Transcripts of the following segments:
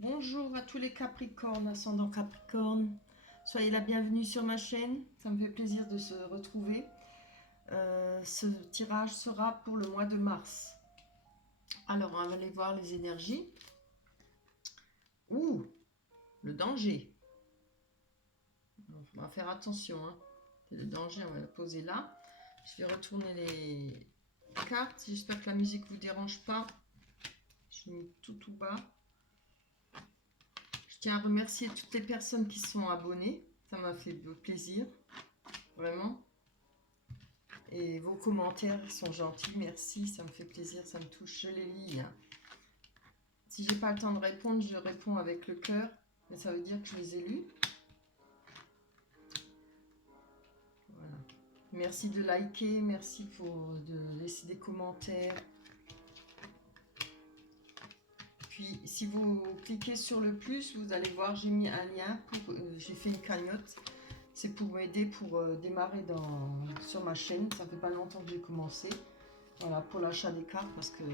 Bonjour à tous les Capricornes, ascendant Capricorne. Soyez la bienvenue sur ma chaîne. Ça me fait plaisir de se retrouver. Ce tirage sera pour le mois de mars. Alors, on va aller voir les énergies. Ouh, le danger. On va faire attention. C'est le danger, on va le poser là. Je vais retourner les cartes. J'espère que la musique ne vous dérange pas. Je suis mis tout bas. Je tiens à remercier toutes les personnes qui sont abonnées. Ça m'a fait plaisir, vraiment. Et vos commentaires sont gentils, merci, ça me fait plaisir, ça me touche, je les lis. Si j'ai pas le temps de répondre, je réponds avec le cœur, mais ça veut dire que je les ai lus. Voilà. Merci de liker, merci de laisser des commentaires. Puis si vous cliquez sur le plus, vous allez voir, j'ai mis un lien, j'ai fait une cagnotte. C'est pour m'aider pour démarrer sur ma chaîne. Ça fait pas longtemps que j'ai commencé. Voilà, pour l'achat des cartes, parce que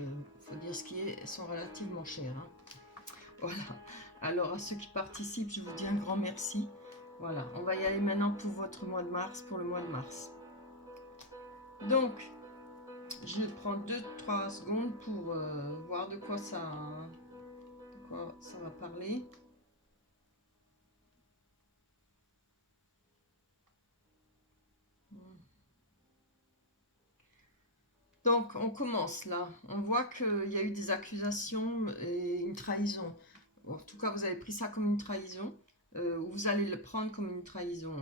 faut dire ce qui est, elles sont relativement chères. Voilà. Alors à ceux qui participent, je vous dis un grand merci. Voilà, on va y aller maintenant pour votre mois de mars, pour le mois de mars. Donc, je prends 2-3 secondes pour voir de quoi ça va parler. Donc, on commence là. On voit qu'il y a eu des accusations et une trahison. En tout cas, vous avez pris ça comme une trahison, ou vous allez le prendre comme une trahison.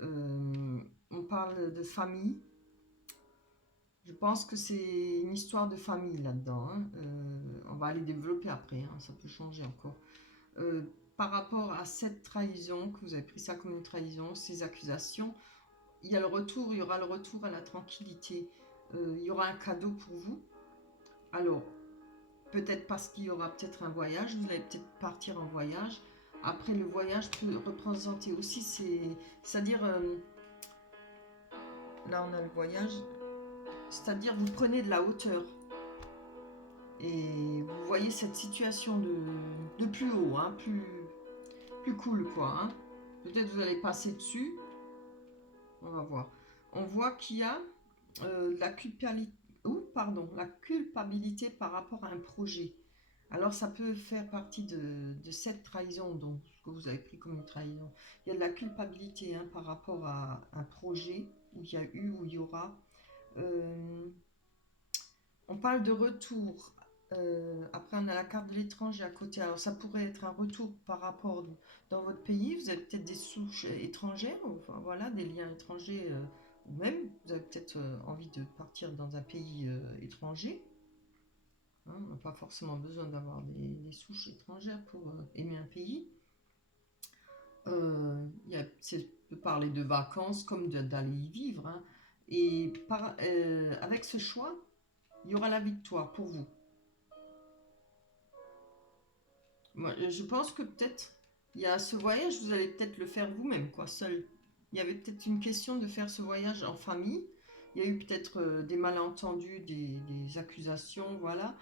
On parle de famille. Je pense que c'est une histoire de famille là-dedans. On va aller développer après, ça peut changer encore. Par rapport à cette trahison, que vous avez pris ça comme une trahison, ces accusations, il y aura le retour à la tranquillité. Il y aura un cadeau pour vous. Alors, peut-être parce qu'il y aura peut-être un voyage, vous allez peut-être partir en voyage. Après, le voyage peut représenter aussi, c'est-à-dire, là on a le voyage, c'est-à-dire vous prenez de la hauteur. Et vous voyez cette situation de plus haut, plus cool quoi. Peut-être vous allez passer dessus, on va voir. On voit qu'il y a la culpabilité par rapport à un projet. Alors ça peut faire partie de cette trahison, donc ce que vous avez pris comme une trahison. Il y a de la culpabilité par rapport à un projet où il y a eu, où il y aura. On parle de retour. Après, on a la carte de l'étranger à côté. Alors, ça pourrait être un retour par rapport dans votre pays. Vous avez peut-être des souches étrangères, enfin, voilà, des liens étrangers, ou même vous avez peut-être envie de partir dans un pays étranger. On n'a pas forcément besoin d'avoir des souches étrangères pour aimer un pays. Ça peut parler de vacances comme d'aller y vivre. Et avec ce choix, il y aura la victoire pour vous. Moi, je pense que peut-être, il y a ce voyage, vous allez peut-être le faire vous-même, quoi, seul. Il y avait peut-être une question de faire ce voyage en famille. Il y a eu peut-être des malentendus, des accusations, voilà.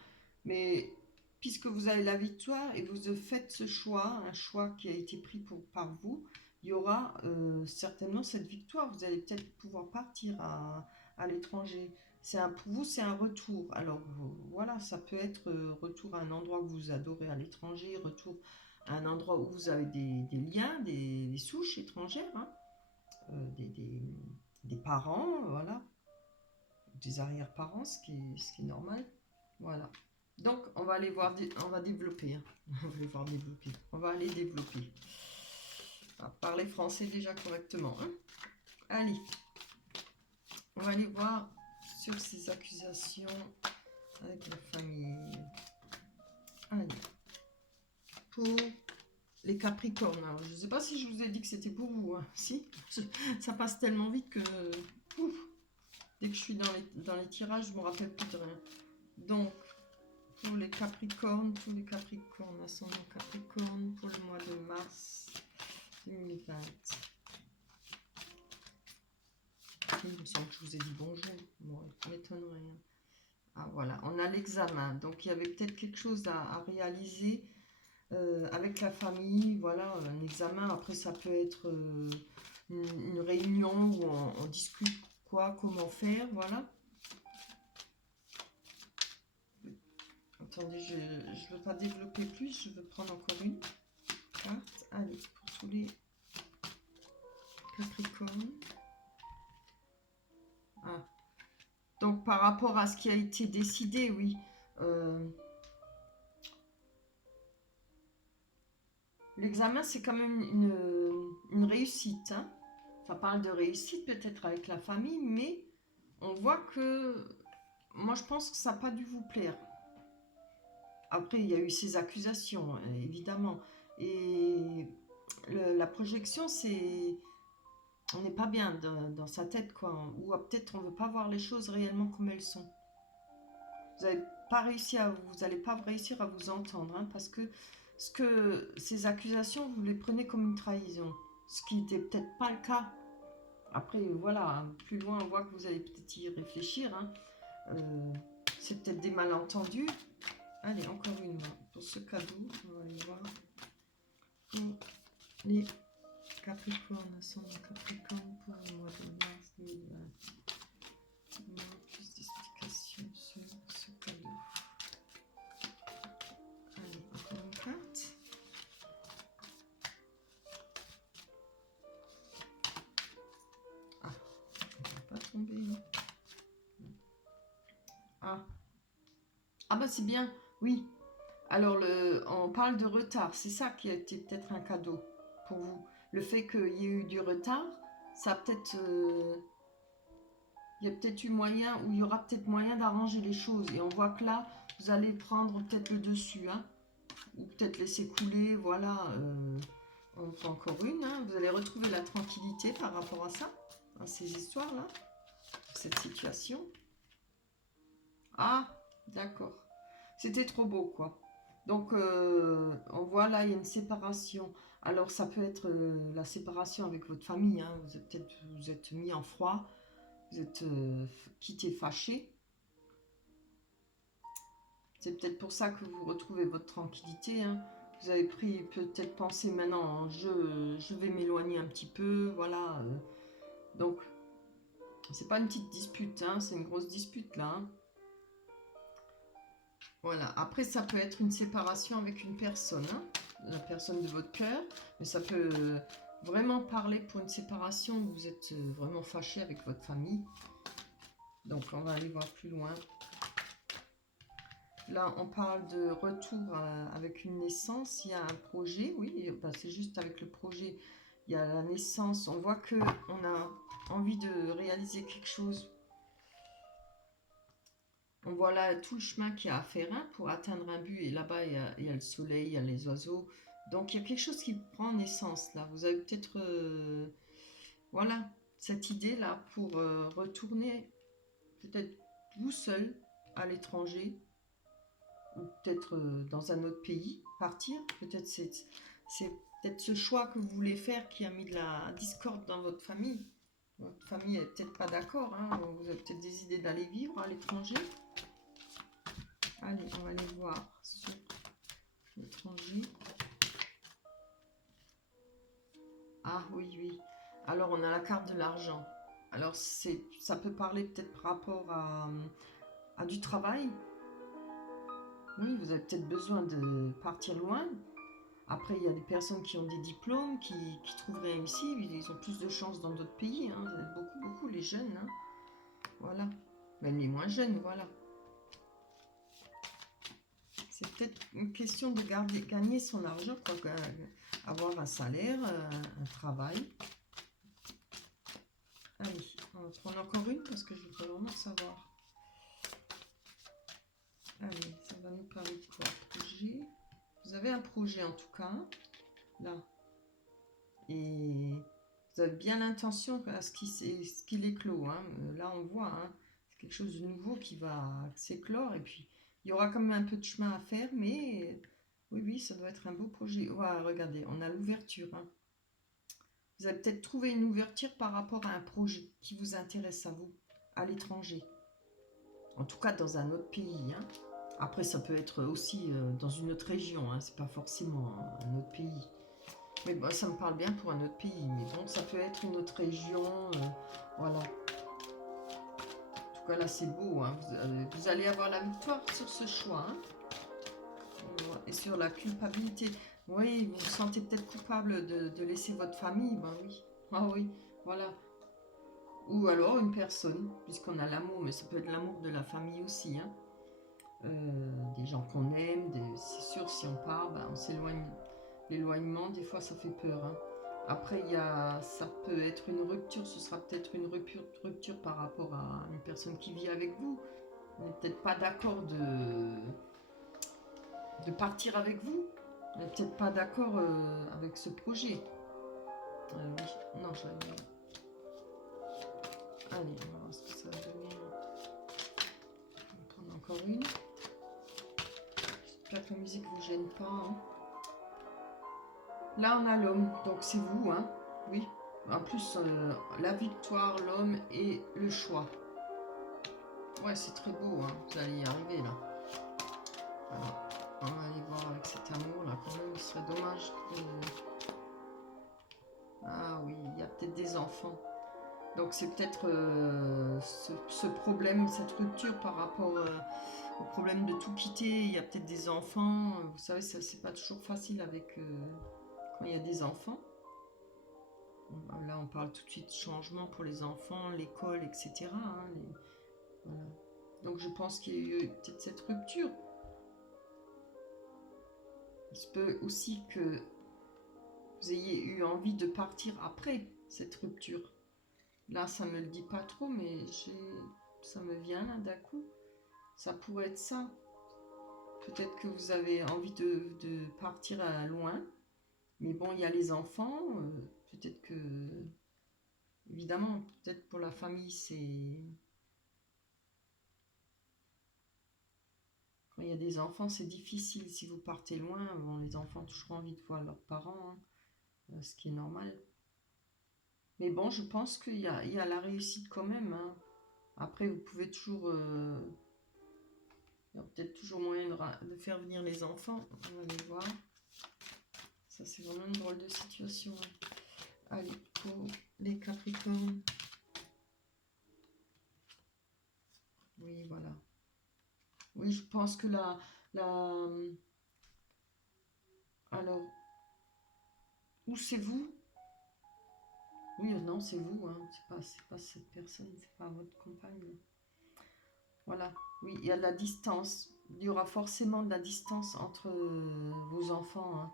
Mais puisque vous avez la victoire et vous faites ce choix, un choix qui a été pris par vous, il y aura certainement cette victoire. Vous allez peut-être pouvoir partir à l'étranger. Pour vous, c'est un retour. Alors voilà, ça peut être retour à un endroit que vous adorez à l'étranger, retour à un endroit où vous avez des liens, des souches étrangères, des parents, voilà, des arrière-parents, ce qui est normal. Voilà. Donc, on va aller voir, on va développer. On va voir développer. On va aller développer. On va parler français déjà correctement. Allez, on va aller voir sur ces accusations avec la famille. Allez. Pour les Capricornes. Alors, je ne sais pas si je vous ai dit que c'était pour vous. Si, ça passe tellement vite que ouf, dès que je suis dans les tirages, je ne me rappelle plus de rien. Donc, pour les Capricornes, ascendant Capricorne, pour le mois de mars 2020. Il me semble que je vous ai dit bonjour. Bon, ça m'étonnerait. Ah voilà, on a l'examen. Donc il y avait peut-être quelque chose à réaliser. avec la famille, voilà, un examen. Après, ça peut être une réunion où on discute quoi, comment faire, voilà. Attendez, je ne veux pas développer plus, je veux prendre encore une carte. Allez, pour tous les Capricornes. Ah. Donc, par rapport à ce qui a été décidé, oui. L'examen, c'est quand même une réussite. Hein. Ça parle de réussite, peut-être avec la famille, mais on voit que... Moi, je pense que ça n'a pas dû vous plaire. Après, il y a eu ces accusations, évidemment. Et la projection, c'est... On n'est pas bien dans sa tête, quoi. Ou peut-être on ne veut pas voir les choses réellement comme elles sont. Vous n'allez pas réussir à vous entendre, hein, parce que ces accusations, vous les prenez comme une trahison. Ce qui n'était peut-être pas le cas. Après, voilà, hein, plus loin, on voit que vous allez peut-être y réfléchir. Hein. C'est peut-être des malentendus. Allez, encore une pour ce cadeau. On va aller voir. Les Capricornes, ascendant Capricorne pour le mois de mars 2020. Plus d'explications sur ce cadeau. Allez, encore une carte. Ah, on ne va pas tomber. Ah. Ah bah c'est bien, oui. Alors, on parle de retard, c'est ça qui a été peut-être un cadeau pour vous. Le fait qu'il y ait eu du retard, ça a peut-être... il y a peut-être eu moyen, ou il y aura peut-être moyen d'arranger les choses. Et on voit que là, vous allez prendre peut-être le dessus, hein, ou peut-être laisser couler, voilà. On prend encore une, hein. Vous allez retrouver la tranquillité par rapport à ça, à ces histoires-là, cette situation. Ah, d'accord. C'était trop beau, quoi. Donc, on voit là, il y a une séparation. Alors, ça peut être la séparation avec votre famille. Hein. Vous êtes mis en froid, vous êtes quitté fâché. C'est peut-être pour ça que vous retrouvez votre tranquillité. Hein. Vous avez peut-être pensé maintenant, je vais m'éloigner un petit peu, voilà. Donc, c'est pas une petite dispute, hein, c'est une grosse dispute là. Hein. Voilà, après ça peut être une séparation avec une personne, hein, la personne de votre cœur, mais ça peut vraiment parler pour une séparation où vous êtes vraiment fâché avec votre famille. Donc on va aller voir plus loin. Là on parle de retour avec une naissance, il y a un projet, oui, ben, c'est juste avec le projet, il y a la naissance, on voit qu'on a envie de réaliser quelque chose. On voit là tout le chemin qu'il y a à faire hein, pour atteindre un but. Et là-bas, il y a le soleil, il y a les oiseaux. Donc, il y a quelque chose qui prend naissance là. Vous avez peut-être, voilà, cette idée-là pour retourner peut-être vous seul à l'étranger. Ou peut-être dans un autre pays, partir. Peut-être c'est peut-être ce choix que vous voulez faire qui a mis de la discorde dans votre famille. Votre famille n'est peut-être pas d'accord. Hein. Vous avez peut-être des idées d'aller vivre à l'étranger. Allez, on va aller voir sur l'étranger. Ah oui, oui. Alors, on a la carte de l'argent. Alors, ça peut parler peut-être par rapport à du travail. Oui, vous avez peut-être besoin de partir loin. Après, il y a des personnes qui ont des diplômes, qui trouvent rien ici. Ils ont plus de chances dans d'autres pays. Hein. Vous êtes beaucoup, les jeunes. Hein. Voilà. Même les moins jeunes, voilà. C'est peut-être une question de gagner son argent, quoi, avoir un salaire, un travail. Allez, on va prendre encore une parce que je veux vraiment savoir. Allez, ça va nous parler de quoi? Projet. Vous avez un projet en tout cas, là. Et vous avez bien l'intention à ce qu'il éclot. Hein. Là, on voit, hein, c'est quelque chose de nouveau qui va s'éclore. Et puis, il y aura quand même un peu de chemin à faire, mais oui, ça doit être un beau projet. Ouais, regardez, on a l'ouverture. Hein. Vous avez peut-être trouvé une ouverture par rapport à un projet qui vous intéresse à vous, à l'étranger. En tout cas, dans un autre pays. Hein. Après, ça peut être aussi dans une autre région, hein, c'est pas forcément un autre pays. Mais bon, ça me parle bien pour un autre pays. Mais bon, ça peut être une autre région, voilà. En tout cas, là, c'est beau. Hein. Vous allez avoir la victoire sur ce choix. Hein. Et sur la culpabilité. Oui, vous vous sentez peut-être coupable de laisser votre famille. Ben oui. Ah oui, voilà. Ou alors une personne, puisqu'on a l'amour, mais ça peut être l'amour de la famille aussi. Hein. Des gens qu'on aime, c'est sûr, si on part, ben, on s'éloigne. L'éloignement, des fois, ça fait peur. Hein. Après, ça peut être une rupture, ce sera peut-être une rupture par rapport à une personne qui vit avec vous. On n'est peut-être pas d'accord de partir avec vous. On n'est peut-être pas d'accord avec ce projet. Oui, non, j'avais... Allez, on va voir ce que ça va donner. On va prendre encore une. J'espère que la musique ne vous gêne pas. Hein. Là, on a l'homme, donc c'est vous, hein. Oui. En plus, la victoire, l'homme et le choix. Ouais, c'est très beau, hein. Vous allez y arriver, là. Alors, on va aller voir avec cet amour, là, quand même. Ce serait dommage que... Ah oui, il y a peut-être des enfants. Donc, c'est peut-être ce problème, cette rupture par rapport au problème de tout quitter. Il y a peut-être des enfants. Vous savez, c'est pas toujours facile avec quand il y a des enfants. Là, on parle tout de suite de changement pour les enfants, l'école, etc. Hein, voilà. Donc, je pense qu'il y a eu peut-être cette rupture. Il se peut aussi que vous ayez eu envie de partir après cette rupture. Là, ça me le dit pas trop, mais ça me vient là d'un coup. Ça pourrait être ça. Peut-être que vous avez envie de partir à loin. Mais bon, il y a les enfants. Peut-être que... Évidemment, peut-être pour la famille, c'est... Quand il y a des enfants, c'est difficile. Si vous partez loin, bon, les enfants ont toujours envie de voir leurs parents, hein, ce qui est normal. Mais bon, je pense qu'il y a la réussite quand même. Hein. Après, vous pouvez toujours... il y a peut-être toujours moyen de faire venir les enfants. On va aller voir. Ça, c'est vraiment une drôle de situation. Hein. Allez, pour les Capricornes. Oui, voilà. Oui, je pense que alors, ou c'est vous. Oui, non, c'est vous. Hein. C'est pas cette personne, c'est pas votre compagne. Voilà. Oui, il y a de la distance. Il y aura forcément de la distance entre vos enfants. Hein.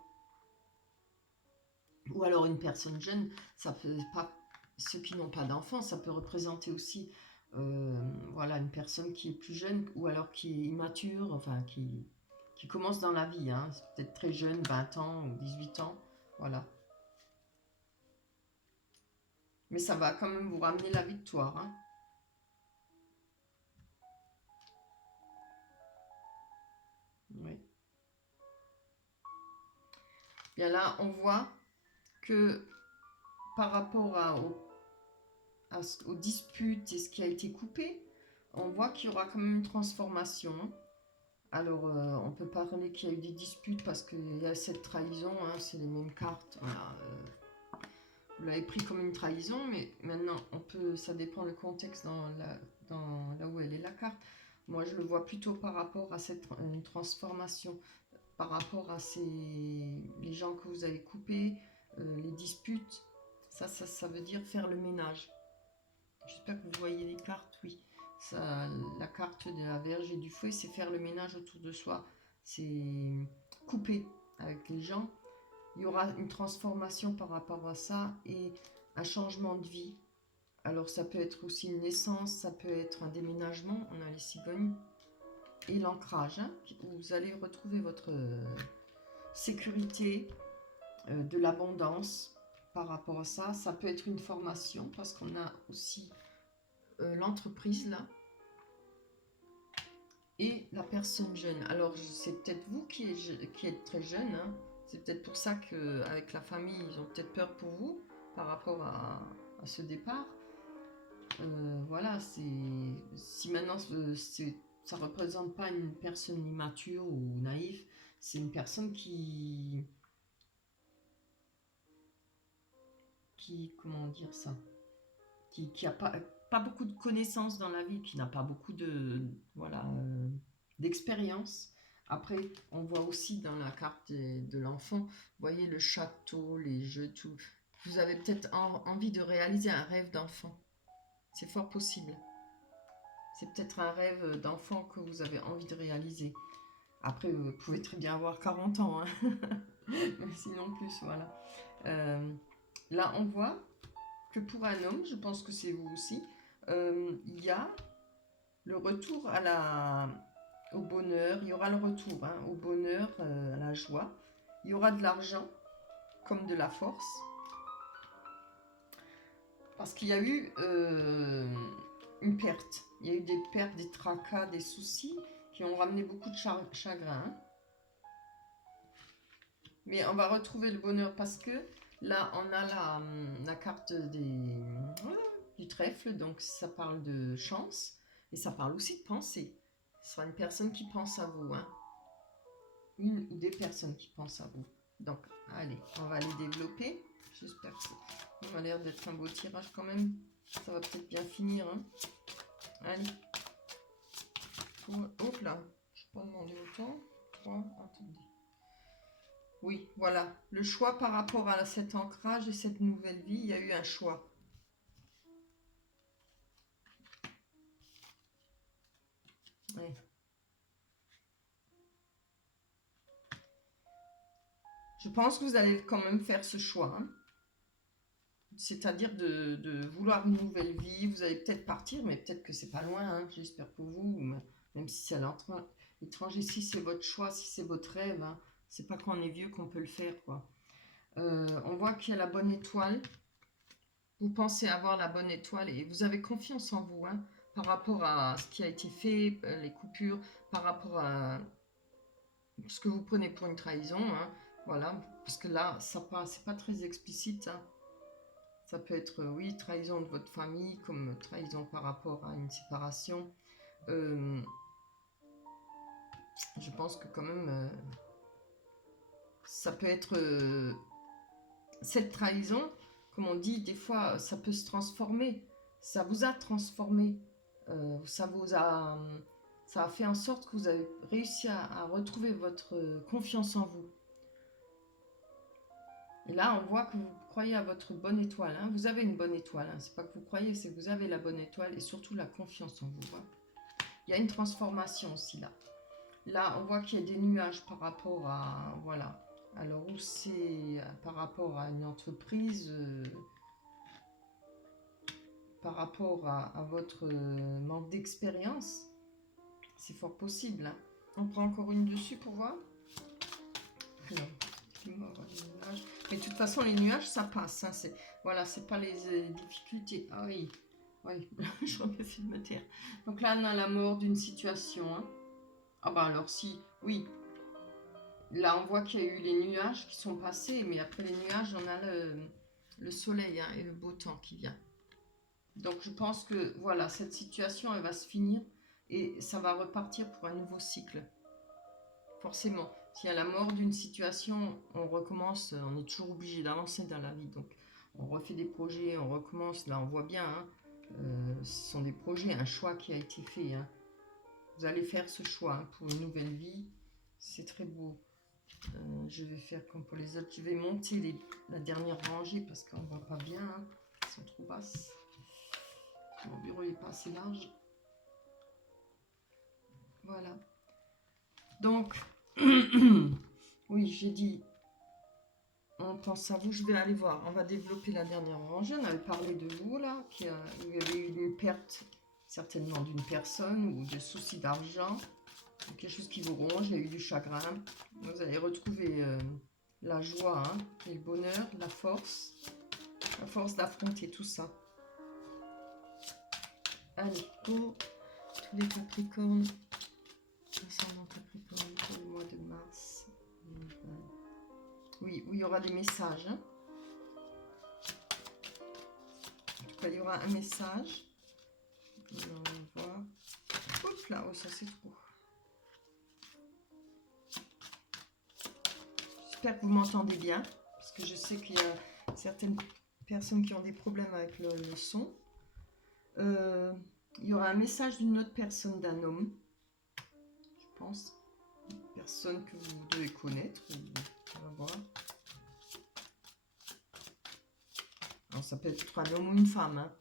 Ou alors une personne jeune, ça peut pas... Ceux qui n'ont pas d'enfants, ça peut représenter aussi voilà, une personne qui est plus jeune ou alors qui est immature, enfin qui commence dans la vie. Hein. C'est peut-être très jeune, 20 ans ou 18 ans. Voilà. Mais ça va quand même vous ramener la victoire. Hein. Oui. Bien là, on voit que par rapport aux disputes et ce qui a été coupé, on voit qu'il y aura quand même une transformation. Alors, on peut parler qu'il y a eu des disputes parce qu'il y a cette trahison, hein, c'est les mêmes cartes. Voilà, vous l'avez pris comme une trahison, mais maintenant, ça dépend le contexte là où elle est la carte. Moi, je le vois plutôt par rapport à une transformation, par rapport à les gens que vous avez coupés, les disputes. Ça veut dire faire le ménage. J'espère que vous voyez les cartes, oui. La carte de la Vierge et du Fouet, c'est faire le ménage autour de soi. C'est couper avec les gens. Il y aura une transformation par rapport à ça et un changement de vie. Alors ça peut être aussi une naissance, ça peut être un déménagement. On a les cigognes et l'ancrage, hein, où vous allez retrouver votre sécurité, de l'abondance par rapport à ça. Ça peut être une formation parce qu'on a aussi l'entreprise là et la personne jeune. Alors c'est peut-être vous qui êtes très jeune, hein. C'est peut-être pour ça qu'avec la famille ils ont peut-être peur pour vous par rapport à ce départ. Voilà, si maintenant Ça ne représente pas une personne immature ou naïve. C'est une personne comment dire ça, qui a pas beaucoup de connaissances dans la vie, qui n'a pas beaucoup voilà, d'expérience. Après, on voit aussi dans la carte de l'enfant, vous voyez le château, les jeux, tout. Vous avez peut-être envie de réaliser un rêve d'enfant. C'est fort possible. C'est peut-être un rêve d'enfant que vous avez envie de réaliser. Après, vous pouvez très bien avoir 40 ans, hein. Mais sinon plus, voilà. Là, on voit que pour un homme, je pense que c'est vous aussi, il y a le retour au bonheur, il y aura le retour au bonheur, à la joie. Il y aura de l'argent, comme de la force. Parce qu'il y a eu une perte. Il y a eu des pertes, des tracas, des soucis qui ont ramené beaucoup de chagrin. Mais on va retrouver le bonheur parce que là, on a la carte du trèfle. Donc, ça parle de chance et ça parle aussi de pensée. Ce sera une personne qui pense à vous. Hein. Une ou des personnes qui pensent à vous. Donc, allez, on va les développer. J'espère que ça a l'air d'être un beau tirage quand même. Ça va peut-être bien finir. Hein. Allez. Hop là. Je ne peux pas demander autant. 3, attendez. Oui, voilà. Le choix par rapport à cet ancrage et cette nouvelle vie, il y a eu un choix. Ouais. Je pense que vous allez quand même faire ce choix. Hein. C'est-à-dire de vouloir une nouvelle vie. Vous allez peut-être partir, mais peut-être que c'est pas loin. Hein. J'espère pour vous. Même si c'est à l'étranger, si c'est votre choix, si c'est votre rêve. Hein. C'est pas quand on est vieux qu'on peut le faire, quoi. On voit qu'il y a la bonne étoile. Vous pensez avoir la bonne étoile et vous avez confiance en vous, hein, par rapport à ce qui a été fait, les coupures, par rapport à ce que vous prenez pour une trahison. Hein, voilà, parce que là, c'est pas très explicite. Hein. Ça peut être, oui, trahison de votre famille, comme trahison par rapport à une séparation. Je pense que quand même, ça peut être cette trahison, comme on dit, des fois, ça peut se transformer. Ça vous a transformé. Ça a fait en sorte que vous avez réussi à retrouver votre confiance en vous. Et là, on voit que vous croyez à votre bonne étoile. Hein. Vous avez une bonne étoile. Hein. C'est pas que vous croyez, c'est que vous avez la bonne étoile et surtout la confiance en vous. Hein. Il y a une transformation aussi là. Là, on voit qu'il y a des nuages par rapport à... Voilà. Alors, où c'est par rapport à une entreprise, par rapport à votre manque d'expérience, c'est fort possible. Hein. On prend encore une dessus pour voir. Alors, mais de toute façon, les nuages, ça passe. Hein. Voilà, c'est pas les difficultés. Ah oui, oui, je remets film terre. Donc là, on a la mort d'une situation. Hein. Ah bah alors si, oui. Là, on voit qu'il y a eu les nuages qui sont passés, mais après les nuages, on a le soleil hein, et le beau temps qui vient. Donc je pense que voilà, cette situation, elle va se finir et ça va repartir pour un nouveau cycle. Forcément. S'il y a la mort d'une situation, on recommence, on est toujours obligé d'avancer dans la vie. Donc, on refait des projets, on recommence. Là, on voit bien, hein, ce sont des projets, un choix qui a été fait. Hein. Vous allez faire ce choix hein, pour une nouvelle vie. C'est très beau. Je vais faire comme pour les autres. Je vais monter la dernière rangée parce qu'on ne voit pas bien. Hein. Elles sont trop basses. Mon bureau n'est pas assez large. Voilà. Donc, oui, j'ai dit, on pense à vous, je vais aller voir. On va développer la dernière rangée. On avait parlé de vous, là, il y avait eu une perte, certainement d'une personne ou de soucis d'argent, quelque chose qui vous ronge, il y a eu du chagrin. Vous allez retrouver la joie hein, et le bonheur, la force d'affronter tout ça. Allez, pour tous les Capricornes. Ascendant Capricorne pour le mois de mars. Oui, il y aura des messages. Hein. En tout cas, il y aura un message. On va voir. Oups là, oh ça c'est trop. J'espère que vous m'entendez bien, parce que je sais qu'il y a certaines personnes qui ont des problèmes avec le son. Il y aura un message d'une autre personne, d'un homme, je pense. Une personne que vous devez connaître. On va voir. Alors, ça peut être un homme ou une femme. Hein.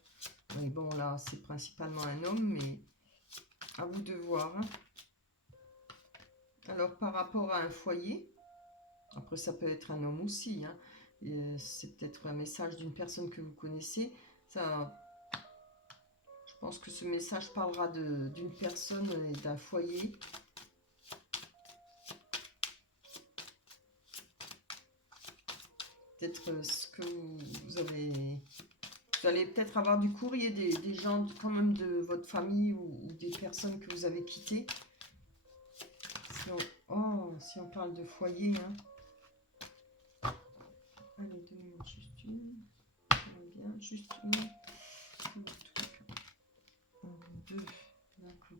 Mais bon, là, c'est principalement un homme, mais à vous de voir. Hein. Alors, par rapport à un foyer, après, ça peut être un homme aussi. Hein. C'est peut-être un message d'une personne que vous connaissez. Ça, je pense que ce message parlera d'une personne et d'un foyer. Peut-être ce que vous avez... Vous allez peut-être avoir du courrier des gens quand même de votre famille ou des personnes que vous avez quittées. Si on parle de foyer, hein. Allez, donnez-moi juste une. Bien, juste une. Deux. D'accord.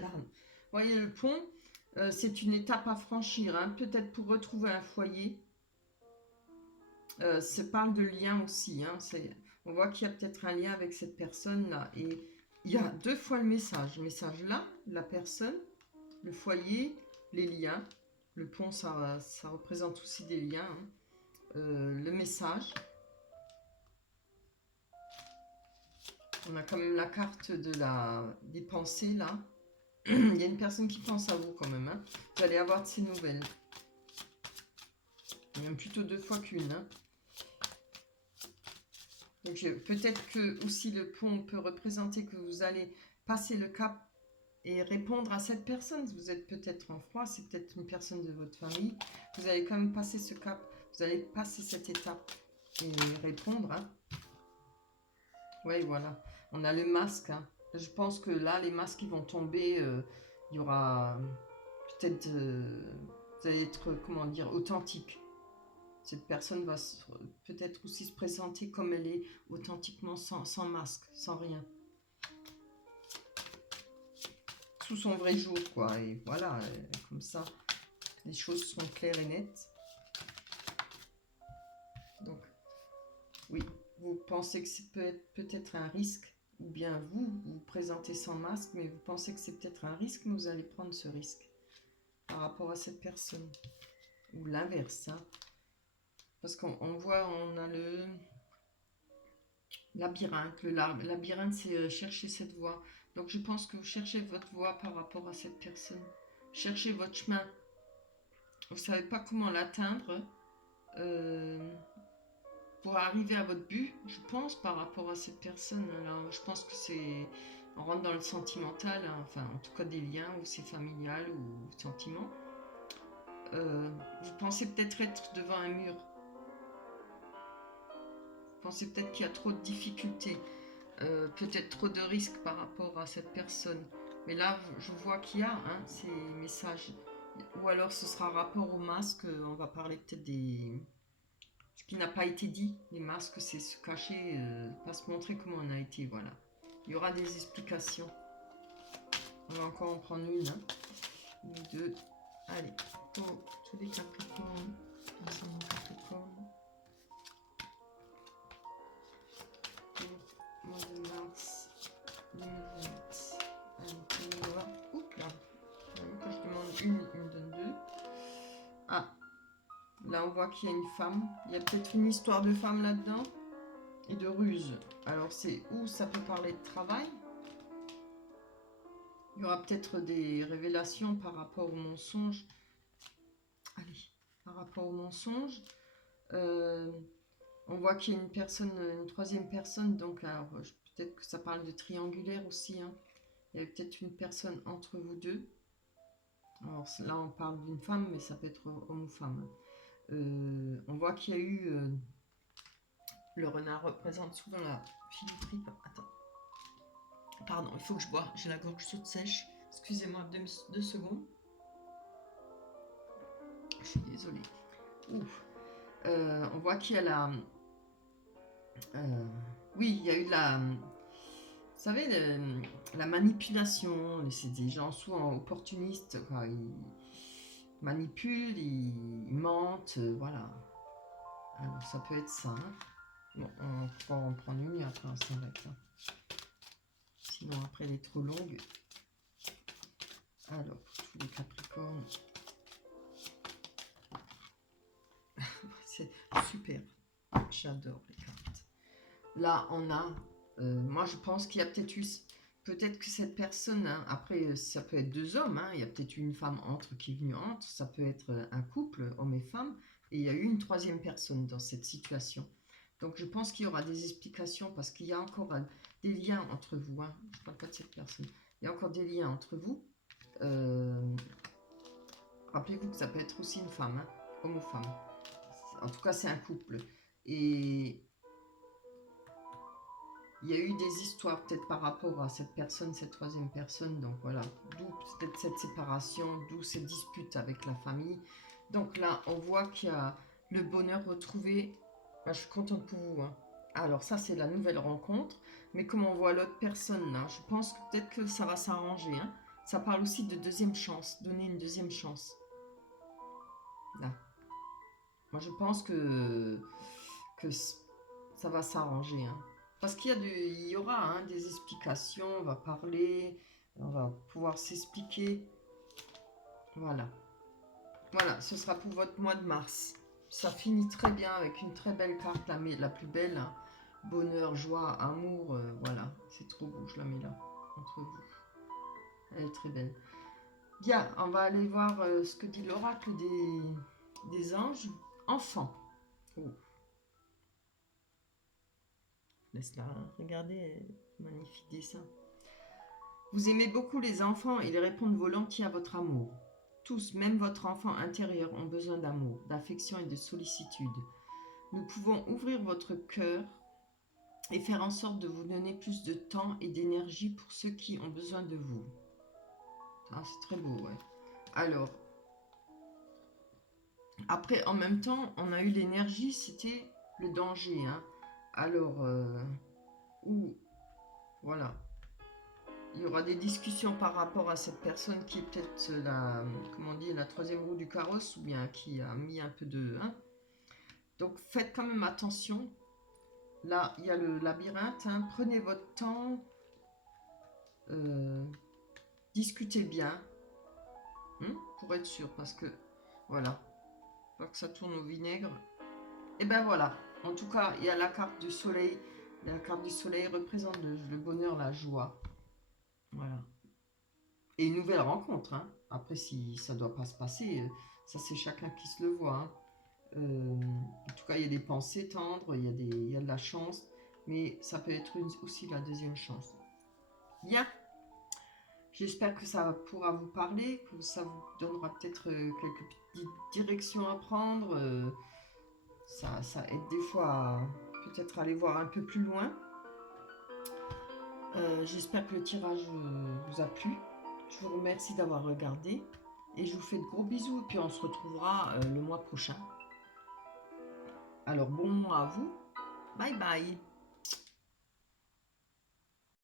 Pardon. Vous voyez le pont, c'est une étape à franchir. Hein. Peut-être pour retrouver un foyer. Ça parle de lien aussi. Hein. On voit qu'il y a peut-être un lien avec cette personne-là. Et il y a 2 fois le message. Le message là, la personne, le foyer, les liens. Le pont, ça représente aussi des liens. Hein. Le message. On a quand même la carte des pensées là. Il y a une personne qui pense à vous quand même. Hein. Vous allez avoir de ces nouvelles. Même plutôt 2 fois qu'une. Hein. Donc peut-être que aussi le pont peut représenter que vous allez passer le cap et répondre à cette personne. Vous êtes peut-être en froid, c'est peut-être une personne de votre famille. Vous allez quand même passer ce cap, vous allez passer cette étape et répondre. Hein. Oui, voilà. On a le masque. Hein. Je pense que là, les masques qui vont tomber, il y aura peut-être... vous allez être, comment dire, authentique. Cette personne va peut-être aussi se présenter comme elle est, authentiquement, sans masque, sans rien. Sous son vrai jour, quoi. Et voilà, comme ça, les choses sont claires et nettes. Donc, oui, vous pensez que c'est peut-être un risque, ou bien vous vous présentez sans masque, mais vous pensez que c'est peut-être un risque, mais vous allez prendre ce risque par rapport à cette personne. Ou l'inverse, hein. Parce qu'on voit, on a le labyrinthe. Le labyrinthe, c'est chercher cette voie. Donc je pense que vous cherchez votre voie par rapport à cette personne. Cherchez votre chemin. Vous ne savez pas comment l'atteindre pour arriver à votre but, je pense, par rapport à cette personne. Alors je pense que c'est... On rentre dans le sentimental, hein, enfin en tout cas des liens, ou c'est familial, ou sentiment. Vous pensez peut-être être devant un mur. Vous pensez peut-être qu'il y a trop de difficultés. Peut-être trop de risques par rapport à cette personne. Mais là, je vois qu'il y a ces messages. Ou alors ce sera rapport au masque. On va parler peut-être des... Ce qui n'a pas été dit. Les masques, c'est se cacher, pas se montrer comment on a été. Voilà. Il y aura des explications. On va encore en prendre une. Hein. Une, deux. Allez. Pour tous les Capricornes. Mois de mars 2020. Allez, on va. Oups là. Quand je demande une me donne deux. Ah, là on voit qu'il y a une femme. Il y a peut-être une histoire de femme là-dedans. Et de ruse. Alors c'est où ça peut parler de travail. Il y aura peut-être des révélations par rapport au mensonge. Allez, par rapport au mensonge. On voit qu'il y a une personne, une troisième personne. Donc alors peut-être que ça parle de triangulaire aussi. Hein. Il y a peut-être une personne entre vous deux. Alors là, on parle d'une femme, mais ça peut être homme ou femme. On voit qu'il y a eu... le renard représente souvent la filouterie. Attends. Pardon, il faut que je bois. J'ai la gorge toute sèche. Excusez-moi 2 secondes. Je suis désolée. On voit qu'il y a la... oui, il y a eu savez, la manipulation, c'est des gens souvent opportunistes, quoi. Ils manipulent, ils mentent, voilà. Alors, ça peut être ça. Hein. Bon, on va pouvoir en prendre une après, c'est vrai que sinon, après, elle est trop longue. Alors, pour tous les Capricornes. C'est super. J'adore les cartes. Là, on a... moi, je pense qu'il y a peut-être eu... Peut-être que cette personne... Hein, après, ça peut être deux hommes. Hein, il y a peut-être une femme entre qui est venue entre. Ça peut être un couple, homme et femme. Et il y a eu une troisième personne dans cette situation. Donc, je pense qu'il y aura des explications parce qu'il y a encore des liens entre vous. Hein. Je ne parle pas de cette personne. Il y a encore des liens entre vous. Rappelez-vous que ça peut être aussi une femme. Hein, homme ou femme. En tout cas, c'est un couple. Et il y a eu des histoires peut-être par rapport à cette personne, cette troisième personne. Donc voilà, d'où peut-être cette séparation, d'où cette dispute avec la famille. Donc là, on voit qu'il y a le bonheur retrouvé. Ben, je suis contente pour vous. Hein. Alors ça, c'est la nouvelle rencontre. Mais comme on voit l'autre personne là, je pense que peut-être que ça va s'arranger. Hein. Ça parle aussi de deuxième chance, donner une deuxième chance. Là. Moi, je pense que ça va s'arranger. Hein. Parce il y aura hein, des explications, on va parler, on va pouvoir s'expliquer. Voilà. Voilà, ce sera pour votre mois de mars. Ça finit très bien avec une très belle carte, la plus belle. Hein. Bonheur, joie, amour, voilà. C'est trop beau, je la mets là, entre vous. Elle est très belle. Bien, on va aller voir ce que dit l'oracle des anges. Enfant. Oh. Laisse-la regarder, magnifique dessin. Vous aimez beaucoup les enfants et ils répondent volontiers à votre amour. Tous, même votre enfant intérieur, ont besoin d'amour, d'affection et de sollicitude. Nous pouvons ouvrir votre cœur et faire en sorte de vous donner plus de temps et d'énergie pour ceux qui ont besoin de vous. Ah, c'est très beau, ouais. Alors, après, en même temps, on a eu l'énergie, c'était le danger. Hein. Alors, voilà. Il y aura des discussions par rapport à cette personne qui est peut-être la troisième roue du carrosse ou bien qui a mis un peu de... Hein. Donc faites quand même attention. Là, il y a le labyrinthe. Hein. Prenez votre temps. Discutez bien. Pour être sûr. Parce que, voilà. Pas que ça tourne au vinaigre. Et ben voilà. En tout cas, il y a la carte du soleil. La carte du soleil représente le bonheur, la joie. Voilà. Et une nouvelle rencontre. Hein. Après, si ça ne doit pas se passer, ça c'est chacun qui se le voit. Hein. En tout cas, il y a des pensées tendres, il y a de la chance, mais ça peut être aussi la deuxième chance. Bien. J'espère que ça pourra vous parler, que ça vous donnera peut-être quelques petites directions à prendre. Ça aide des fois à peut-être aller voir un peu plus loin. J'espère que le tirage vous a plu. Je vous remercie d'avoir regardé et je vous fais de gros bisous et puis on se retrouvera le mois prochain. Alors bon mois à vous. Bye bye.